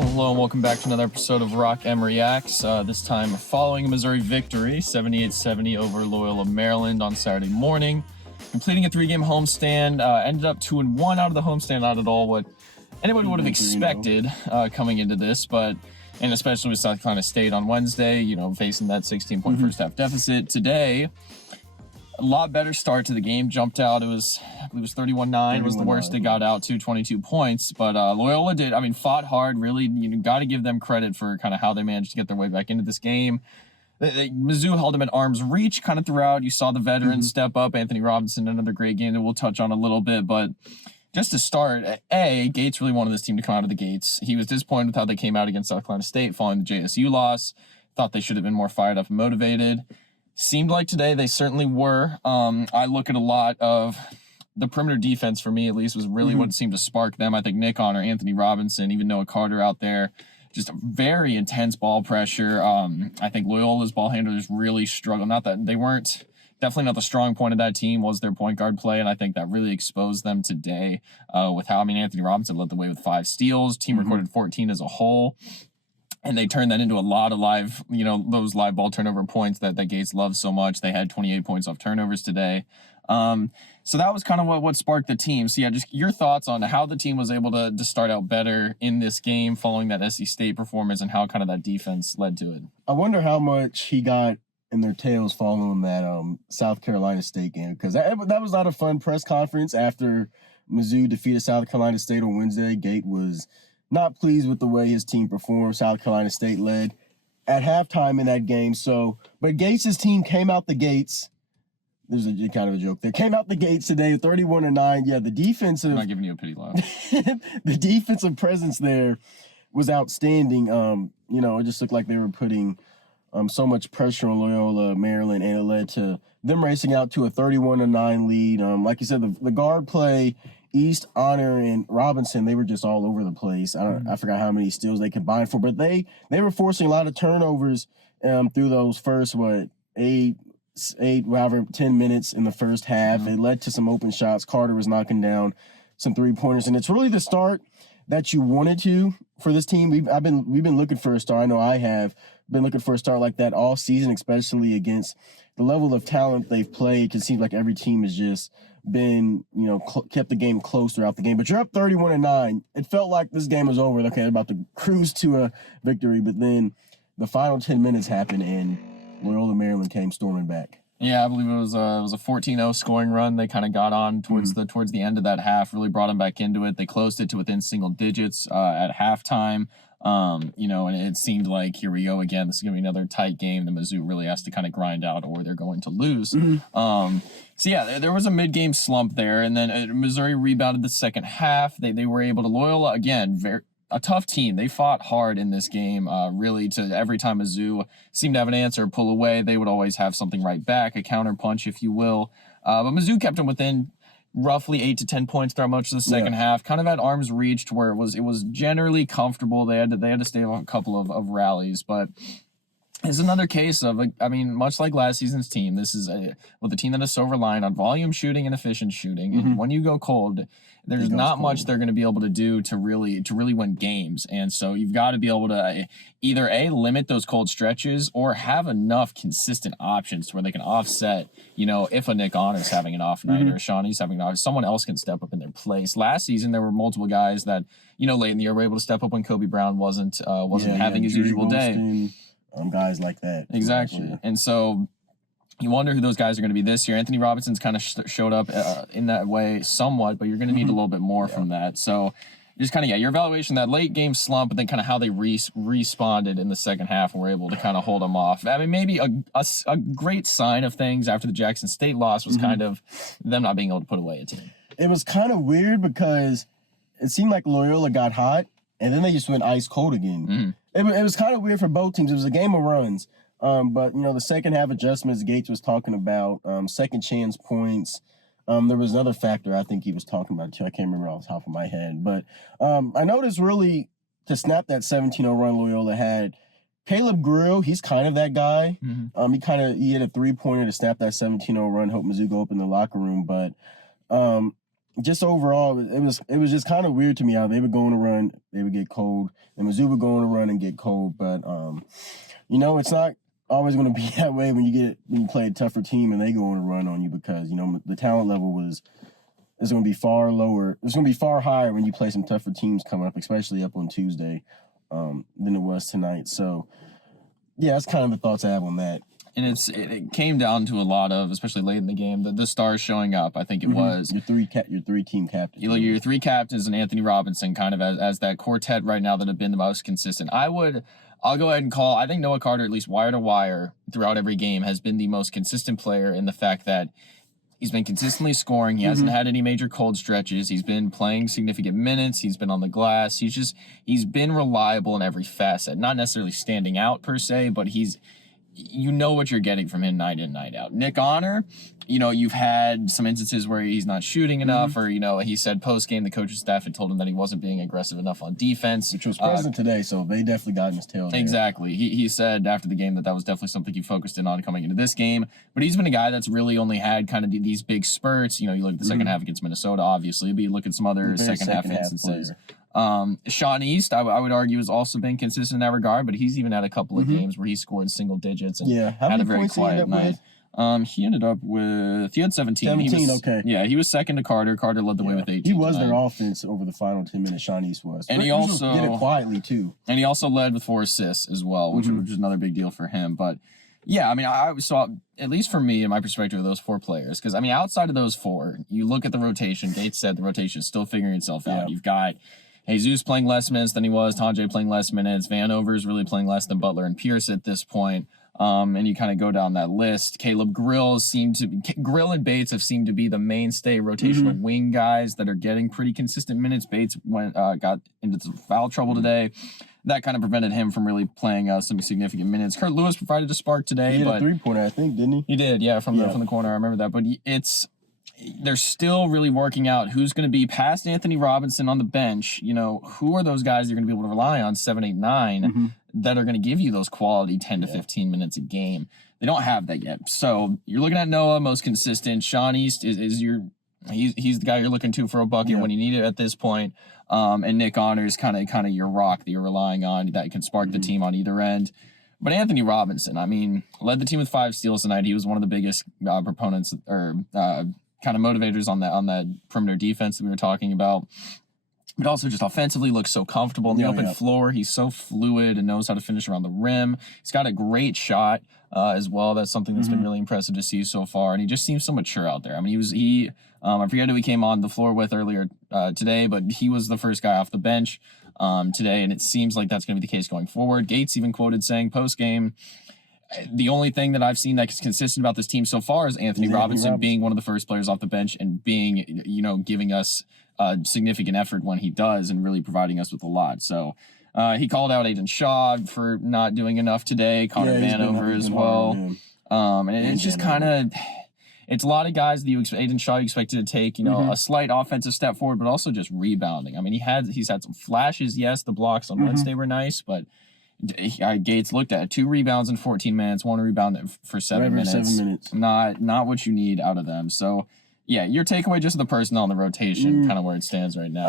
Hello and welcome back to another episode of Rock M Reacts. This time following a Missouri victory, 78-70 over Loyola-Maryland on Saturday morning. Completing a 3-game homestand, ended up 2-1 out of the homestand, not at all what anybody would have expected coming into this, and especially with South Carolina State on Wednesday, facing that 16-point first half deficit. Today, a lot better start to the game. Jumped out. I believe it was 31-9 was the worst it got out to, 22 points. But Loyola fought hard. Really, got to give them credit for kind of how they managed to get their way back into this game. Mizzou held them at arm's reach kind of throughout. You saw the veterans step up. Anthony Robinson, another great game that we'll touch on a little bit. But just to start, Gates really wanted this team to come out of the gates. He was disappointed with how they came out against South Carolina State following the JSU loss. Thought they should have been more fired up and motivated. Seemed like today they certainly were. I look at a lot of the perimeter defense, for me at least, was really what seemed to spark them. I think Nick Honor, Anthony Robinson, even Noah Carter out there, just very intense ball pressure. I think Loyola's ball handlers really struggled. Not that they weren't, definitely not the strong point of that team was their point guard play, and I think that really exposed them today with how, Anthony Robinson led the way with 5 steals. Team recorded 14 as a whole. And they turned that into a lot of live, those live ball turnover points that Gates loves so much. They had 28 points off turnovers today. So that was kind of what sparked the team. So yeah, just your thoughts on how the team was able to start out better in this game following that SC State performance and how kind of that defense led to it. I wonder how much he got in their tails following that South Carolina State game, because that was not a fun press conference after Mizzou defeated South Carolina State on Wednesday. Gate was not pleased with the way his team performed. South Carolina State led at halftime in that game. But Gates' team came out the gates. There's a kind of a joke. They came out the gates today, 31-9. Yeah, the defensive. I'm not giving you a pity laugh. The defensive presence there was outstanding. It just looked like they were putting so much pressure on Loyola-Maryland, and it led to them racing out to a 31-9 lead. Like you said, the guard play. East, Honor, and Robinson, they were just all over the place. I forgot how many steals they combined for, but they were forcing a lot of turnovers through those first, 10 minutes in the first half. It led to some open shots. Carter was knocking down some 3-pointers, and it's really the start that you wanted to for this team. We've been looking for a start. I know I have been looking for a start like that all season, especially against the level of talent they've played. It seems like every team has just been, kept the game close throughout the game. But you're up 31-9. It felt like this game was over. Okay, they're about to cruise to a victory. But then the final 10 minutes happened, and Loyola-Maryland came storming back. Yeah, I believe it was a 14-0 scoring run. They kind of got on towards the end of that half, really brought them back into it. They closed it to within single digits at halftime. And it seemed like, here we go again. This is going to be another tight game that Mizzou really has to kind of grind out or they're going to lose. So yeah, there was a mid-game slump there, and then Missouri rebounded the second half. They were able to. Loyola, again, a tough team. They fought hard in this game, really, to every time Mizzou seemed to have an answer or pull away, they would always have something right back, a counter punch, if you will. But Mizzou kept them within roughly 8 to 10 points throughout much of the second half, kind of at arm's reach to where it was generally comfortable. They had to stay on a couple of rallies, but it's another case of, much like last season's team, this is the team that is so reliant on volume shooting and efficient shooting. And when you go cold, there's not much they're going to be able to do to really win games. And so you've got to be able to either limit those cold stretches or have enough consistent options to where they can offset, if a Nick Honor's having an off night or a Shawnee's having an off, someone else can step up in their place. Last season, there were multiple guys that, late in the year were able to step up when Kobe Brown wasn't having his usual day. Guys like that. Exactly. And so you wonder who those guys are going to be this year. Anthony Robinson's kind of showed up in that way somewhat, but you're going to need a little bit more from that. So just kind of, your evaluation, that late game slump, and then kind of how they responded in the second half and were able to kind of hold them off. Maybe a great sign of things after the Jackson State loss was kind of them not being able to put away a team. It was kind of weird because it seemed like Loyola got hot, and then they just went ice cold again. It was kind of weird for both teams. It was a game of runs. But, the second half adjustments Gates was talking about, second chance points. There was another factor I think he was talking about, too. I can't remember off the top of my head. But I noticed really to snap that 17-0 run Loyola had, Caleb Grill, he's kind of that guy. He hit a 3-pointer to snap that 17-0 run, help Mizzou go up in the locker room. But just overall, it was just kind of weird to me how they would go on a run, they would get cold, and Mizzou would go on a run and get cold. But it's not always going to be that way when you play a tougher team and they go on a run on you, because the talent level is going to be far lower. It's going to be far higher when you play some tougher teams coming up, especially up on Tuesday, than it was tonight. So yeah, that's kind of the thoughts I have on that. And it came down to a lot of, especially late in the game, the stars showing up. I think it was your three team captains. Your three captains and Anthony Robinson, kind of as that quartet right now that have been the most consistent. I'll go ahead and call. I think Noah Carter, at least wire to wire throughout every game, has been the most consistent player in the fact that he's been consistently scoring. He hasn't had any major cold stretches. He's been playing significant minutes. He's been on the glass. He's been reliable in every facet. Not necessarily standing out per se, but you know what you're getting from him night in, night out. Nick Honor, you've had some instances where he's not shooting enough, or, he said post-game the coaching staff had told him that he wasn't being aggressive enough on defense. Which was present today, so they definitely got in his tail there. Exactly. He said after the game that was definitely something he focused in on coming into this game. But he's been a guy that's really only had kind of these big spurts. You look at the second half against Minnesota, obviously, but you look at some other second half instances. Sean East, I would argue, has also been consistent in that regard, but he's even had a couple of games where he scored single digits and had a very quiet night. He ended up he had 17. 17, okay. Yeah, he was second to Carter. Carter led the way with 18. He was their offense over the final 10 minutes, Sean East was. And he also did it quietly, too. And he also led with 4 assists as well, which was another big deal for him. But, yeah, I saw, at least for me, in my perspective, of those 4 players, because, outside of those 4, you look at the rotation. Gates said the rotation is still figuring itself out. Yeah. You've got Jesus playing less minutes than he was, Tanjay playing less minutes, Vanover's really playing less than Butler and Pierce at this point. And you kind of go down that list. Grill and Bates have seemed to be the mainstay rotational wing guys that are getting pretty consistent minutes. Bates got into some foul trouble today. That kind of prevented him from really playing some significant minutes. Kurt Lewis provided a spark today. He had a 3-pointer, I think, didn't he? He did, yeah, from the corner. I remember that. But they're still really working out who's going to be past Anthony Robinson on the bench. Who are those guys you're going to be able to rely on 7, 8, 9 that are going to give you those quality 10 to 15 minutes a game. They don't have that yet. So you're looking at Noah, most consistent. Sean East is he's the guy you're looking to for a bucket when you need it at this point. And Nick Honor is kind of your rock that you're relying on that can spark the team on either end. But Anthony Robinson, led the team with 5 steals tonight. He was one of the biggest proponents or kind of motivators on that perimeter defense that we were talking about. But also just offensively looks so comfortable on the open floor. He's so fluid and knows how to finish around the rim. He's got a great shot as well. That's something that's been really impressive to see so far. And he just seems so mature out there. I forget who he came on the floor with earlier today, but he was the first guy off the bench today. And it seems like that's going to be the case going forward. Gates even quoted saying post-game, the only thing that I've seen that's consistent about this team so far is Anthony Robinson being one of the first players off the bench and being, giving us significant effort when he does and really providing us with a lot. So he called out Aiden Shaw for not doing enough today, Connor Vanover as well. And it's just kind of, it's a lot of guys that Aiden Shaw expected to take, a slight offensive step forward, but also just rebounding. He's had some flashes. Yes, the blocks on Wednesday were nice, but Gates looked at 2 rebounds in 14 minutes, 1 rebound for 7 minutes. 7 minutes. Not what you need out of them. So, yeah, your takeaway just the personnel on the rotation, kind of where it stands right now.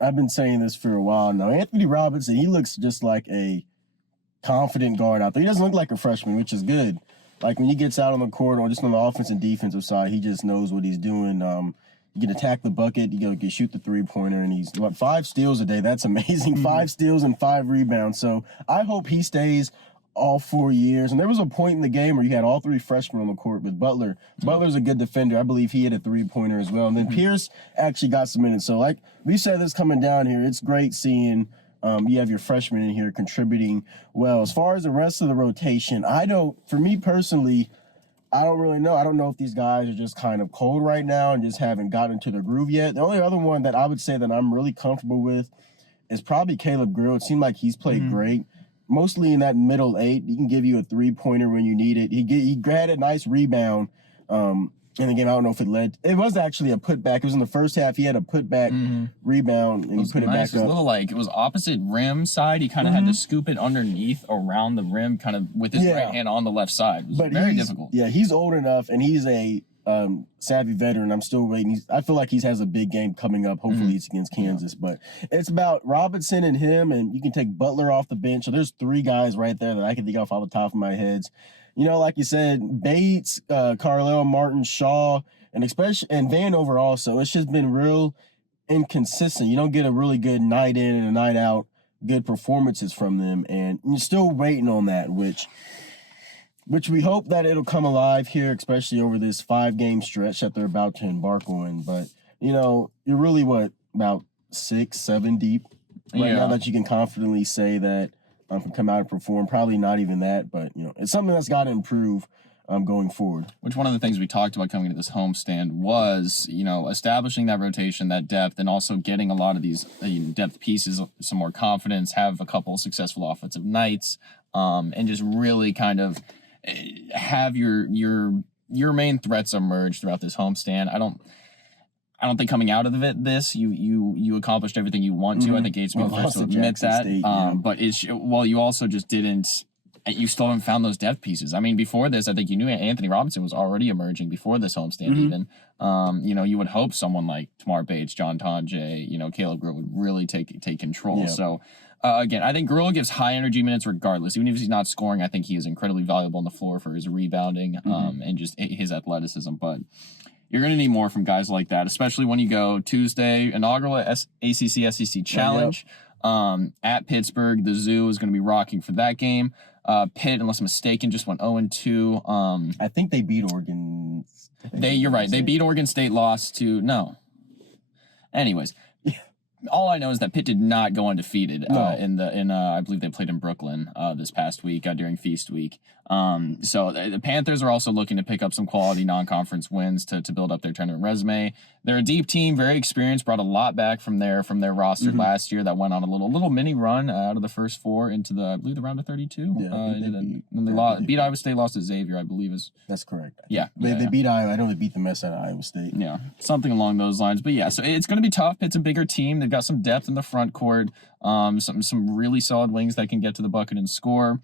I've been saying this for a while now. Anthony Robinson, he looks just like a confident guard out there. He doesn't look like a freshman, which is good. Like when he gets out on the court or just on the offensive and defensive side, he just knows what he's doing. You can attack the bucket, you can shoot the 3-pointer, and he's 5 steals a day. That's amazing. 5 steals and 5 rebounds. So I hope he stays all 4 years. And there was a point in the game where you had all 3 freshmen on the court with Butler. Butler's a good defender. I believe he hit a 3-pointer as well. And then Pierce actually got some minutes. So like we said, this coming down here, it's great seeing you have your freshmen in here contributing well. As far as the rest of the rotation, for me personally, I don't really know. I don't know if these guys are just kind of cold right now and just haven't gotten into the groove yet. The only other one that I would say that I'm really comfortable with is probably Caleb Grill. It seemed like he's played great, mostly in that middle 8. He can give you a 3-pointer when you need it. He had a nice rebound in the game. I don't know if it was actually a putback. It was in the first half. He had a putback rebound and he put it back up. It was a little it was opposite rim side. He kind of had to scoop it underneath around the rim, kind of with his right hand on the left side. It was very difficult. Yeah, he's old enough and he's a savvy veteran. I'm still waiting. I feel like he has a big game coming up. Hopefully it's against Kansas. But it's about Robinson and him, and you can take Butler off the bench. So there's 3 guys right there that I can think of off the top of my head. Like you said, Bates, Carlisle, Martin, Shaw, and Vanover also. It's just been real inconsistent. You don't get a really good night in and a night out, good performances from them, and you're still waiting on that, which we hope that it'll come alive here, especially over this 5-game stretch that they're about to embark on. But you're really about 6, 7 deep right now that you can confidently say that can come out and perform. Probably not even that, but it's something that's got to improve going forward. Which one of the things we talked about coming into this homestand was, establishing that rotation, that depth, and also getting a lot of these depth pieces some more confidence, have a couple successful offensive nights, and just really kind of have your main threats emerge throughout this homestand. I don't think coming out of this you accomplished everything you want to. I think Gates will be the first to admit that. State, but you also just didn't. You still haven't found those depth pieces. I mean, before this, I think you knew Anthony Robinson was already emerging before this homestand. Even, you would hope someone like Tamar Bates, John Tonje, Caleb Grill would really take control. Yep. So, again, I think Grill gives high energy minutes regardless. Even if he's not scoring, I think he is incredibly valuable on the floor for his rebounding and just his athleticism. But you're going to need more from guys like that, especially when you go Tuesday, inaugural ACC SEC Challenge at Pittsburgh. The Zoo is going to be rocking for that game. Pitt, unless I'm mistaken, just went 0-2. I think they beat Oregon. You're right. They beat Oregon State, lost to no. Anyways, all I know is that Pitt did not go undefeated I believe they played in Brooklyn this past week during Feast Week. So the Panthers are also looking to pick up some quality non-conference wins to build up their tournament resume. They're a deep team, very experienced, brought a lot back from their roster last year that went on a little mini run out of the first 4 into I believe the round of 32. And they beat Iowa State, lost to Xavier, I believe that's correct. They beat Iowa. I know they beat the mess out of Iowa State. Yeah, something along those lines. But so it's going to be tough. Pitt's a bigger team. They've got some depth in the front court. Some really solid wings that can get to the bucket and score.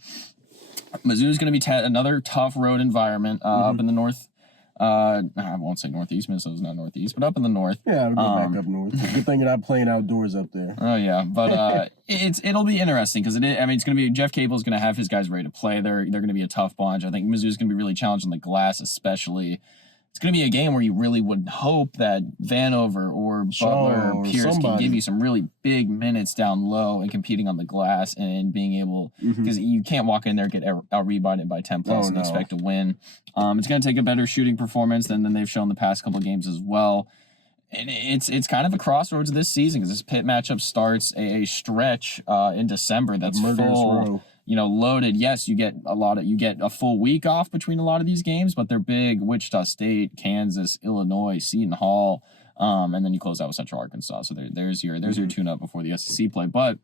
Mizzou's going to be another tough road environment up in the north. I won't say northeast. Minnesota's not northeast, but up in the north. Yeah, we'll go back up north. Good thing you're not playing outdoors up there. Oh yeah, but it'll be interesting because it's going to be Jeff Cable's going to have his guys ready to play. They're going to be a tough bunch. I think Mizzou's going to be really challenged on the glass, especially. It's going to be a game where you really would hope that Vanover or Butler or Pierce can give you some really big minutes down low and competing on the glass and being able, because you can't walk in there, get out-rebounded by 10 plus and expect to win. It's going to take a better shooting performance than they've shown the past couple of games as well. And it's kind of a crossroads this season because this Pitt matchup starts a stretch in December that's full. Loaded. Yes, you get a full week off between a lot of these games, but they're big. Wichita State, Kansas, Illinois, Seton Hall, and then you close out with Central Arkansas. So there's your tune-up before the SEC play. But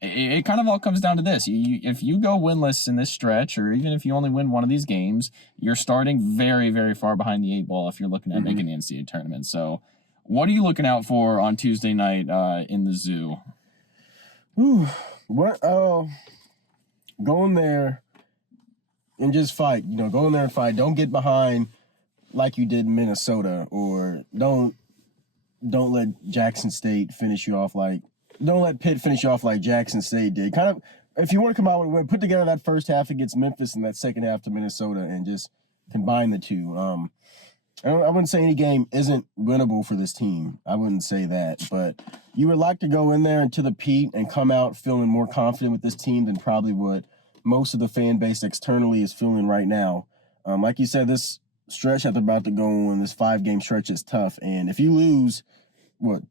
it kind of all comes down to this. If you go winless in this stretch, or even if you only win one of these games, you're starting very, very far behind the 8 ball if you're looking at making the NCAA tournament. So what are you looking out for on Tuesday night in the Zoo? Go in there and just fight. Go in there and fight. Don't get behind like you did in Minnesota, or don't let Jackson State finish you off like. Don't let Pitt finish you off like Jackson State did. Kind of, if you want to come out with a win, put together that first half against Memphis and that second half to Minnesota, and just combine the two. I wouldn't say any game isn't winnable for this team. I wouldn't say that, but you would like to go in there into the Pete and come out feeling more confident with this team than probably what most of the fan base externally is feeling right now. Like you said, this stretch that they're about to go on, this 5-game stretch is tough, and if you lose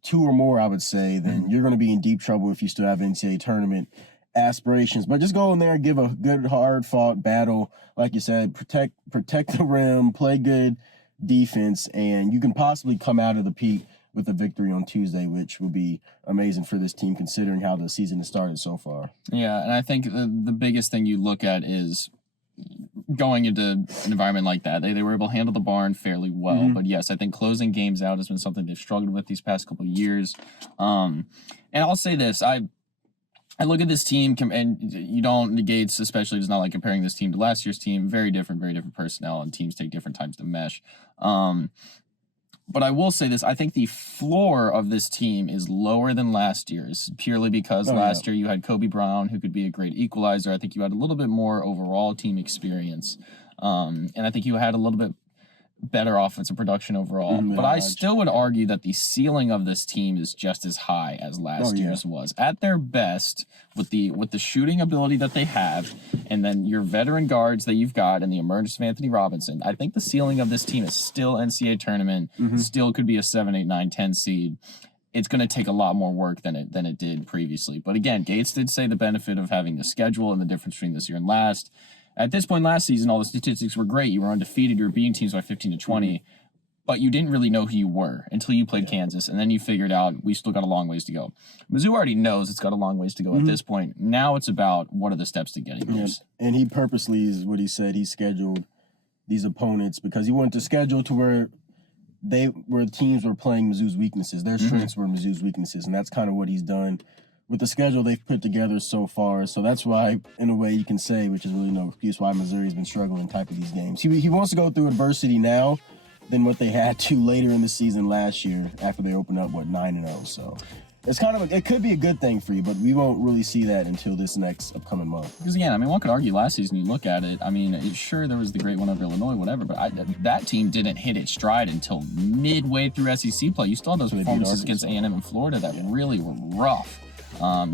2 or more, I would say, then you're going to be in deep trouble if you still have NCAA tournament aspirations. But just go in there and give a good, hard-fought battle. Like you said, protect the rim, play good defense, and you can possibly come out of the Pete with a victory on Tuesday, which would be amazing for this team considering how the season has started so far. Yeah, and I think the biggest thing you look at is going into an environment like that. They were able to handle the barn fairly well, but yes, I think closing games out has been something they've struggled with these past couple of years. And I'll say this, I look at this team, and you don't, Gates especially does not like comparing this team to last year's team. Very different personnel, and teams take different times to mesh. But I will say this, I think the floor of this team is lower than last year's, purely because last year you had Kobe Brown, who could be a great equalizer. I think you had a little bit more overall team experience. And I think you had a little bit better offensive production overall. But I still would argue that the ceiling of this team is just as high as last year's was. At their best, with the shooting ability that they have, and then your veteran guards that you've got, and the emergence of Anthony Robinson, I think the ceiling of this team is still NCAA tournament, still could be a 7, 8, 9, 10 seed. It's going to take a lot more work than it did previously. But again, Gates did say the benefit of having the schedule and the difference between this year and last. At this point last season, all the statistics were great. You were undefeated. You were beating teams by 15 to 20. But you didn't really know who you were until you played Kansas. And then you figured out we still got a long ways to go. Mizzou already knows it's got a long ways to go at this point. Now it's about what are the steps to getting there. And he purposely, is what he said, he scheduled these opponents because he wanted to schedule to where teams were playing Mizzou's weaknesses. Their strengths were Mizzou's weaknesses. And that's kind of what he's done with the schedule they've put together so far. So that's why, in a way, you can say, which is really no excuse why Missouri's been struggling type of these games. He wants to go through adversity now than what they had to later in the season last year after they opened up, 9-0. So it's kind of it could be a good thing for you, but we won't really see that until this next upcoming month. Because again, I mean, one could argue last season, you look at it, I mean, sure, there was the great one over Illinois, whatever, but that team didn't hit its stride until midway through SEC play. You still had those performances against A&M and Florida that really were rough.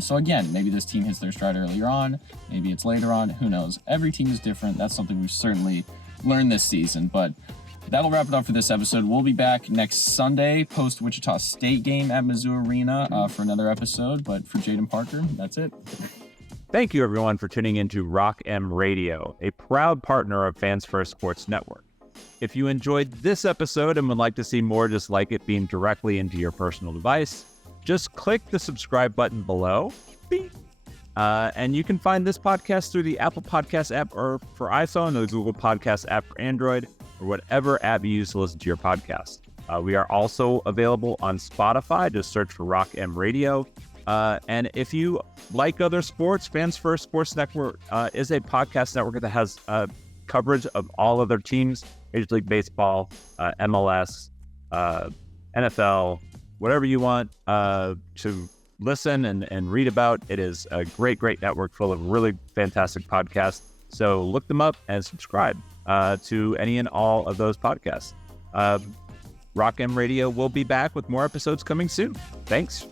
So again, maybe this team hits their stride earlier on, maybe it's later on, who knows. Every team is different. That's something we've certainly learned this season, but that'll wrap it up for this episode. We'll be back next Sunday, post-Wichita State game at Mizzou Arena for another episode, but for Jaden Parker, that's it. Thank you, everyone, for tuning into Rock M Radio, a proud partner of Fans First Sports Network. If you enjoyed this episode and would like to see more just like it beamed directly into your personal device, just click the subscribe button below. Beep. And you can find this podcast through the Apple Podcast app or for iPhone, or the Google Podcast app for Android, or whatever app you use to listen to your podcast. We are also available on Spotify. Just search for Rock M Radio. And if you like other sports, Fans First Sports Network is a podcast network that has coverage of all other teams, Major League Baseball, MLS, NFL, whatever you want to listen and read about. It is a great network full of really fantastic podcasts. So look them up and subscribe to any and all of those podcasts. Rock M Radio will be back with more episodes coming soon. Thanks.